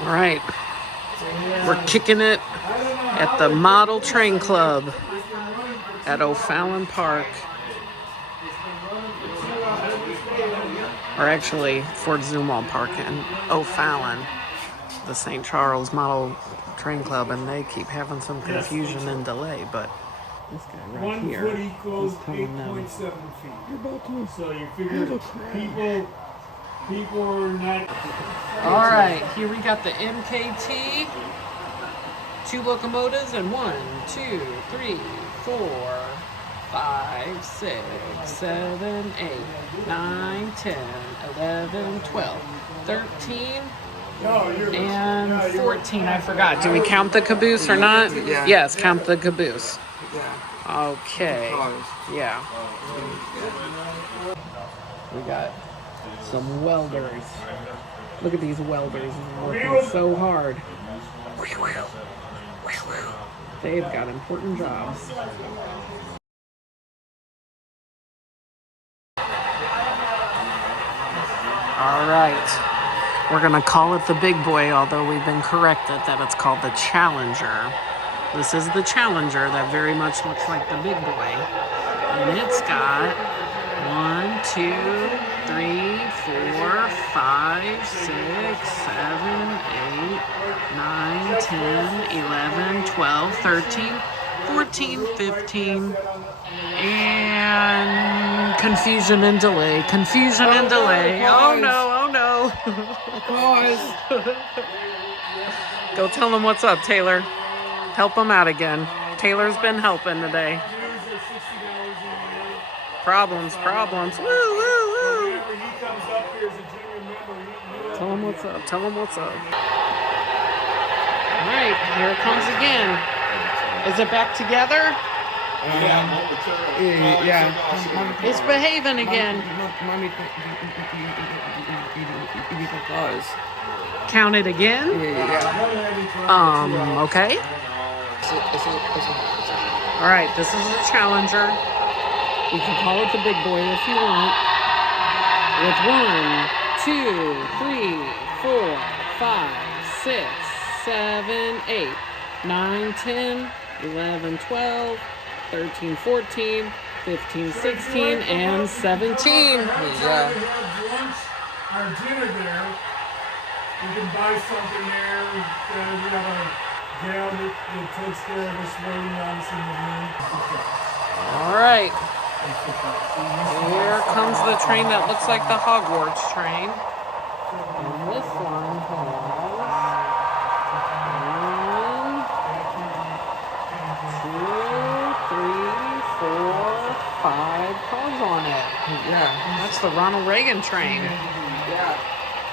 All right, we're kicking it at the Model Train Club at O'Fallon Park. Or actually, Fort Zumwalt Park in O'Fallon, the St. Charles Model Train Club, and they keep having some confusion and delay, but this guy right 1 here foot equals is telling them 8.7 feet. So you figure people are not. All right, here we got the MKT, 2 locomotives, and 1, 2, 3, 4, 5, 6, 7, 8, 9, 10, 11, 12, 13, and 14. I forgot. Do we count the caboose or not? Yeah. Yes, count the caboose. Yeah. Okay. Yeah. We got some welders. Look at these welders working so hard. They've got important jobs. All right. We're going to call it the big boy, although we've been corrected that it's called the Challenger. This is the Challenger that very much looks like the big boy. And it's got 1, 2, 3, 4, 5, 6, 7, 8, 9, 10, 11, 12, 13, 14, 15, and confusion and delay. Confusion and delay. Oh no, oh no. Go tell them what's up, Taylor. Help them out again. Taylor's been helping today. Problems. Woo, woo, woo. Tell them what's up. Tell them what's up. All right, here it comes again. Is it back together? Yeah. It's behaving again. Count it again? Yeah. Okay. All right, this is the Challenger. You can call it the big boy if you want. With 1, 2, 3, 4, 5, 6, 7, 8, 9, 10, 11, 12, 13, 14, 15, 16, and 17. Yeah. Our dinner there. You can buy something there. We have a gal that takes care of us waiting on us in the room. All right. Here comes the train that looks like the Hogwarts train. And this one has 1, 2, 3, 4, 5 cars on it. Yeah. That's the Ronald Reagan train. Yeah.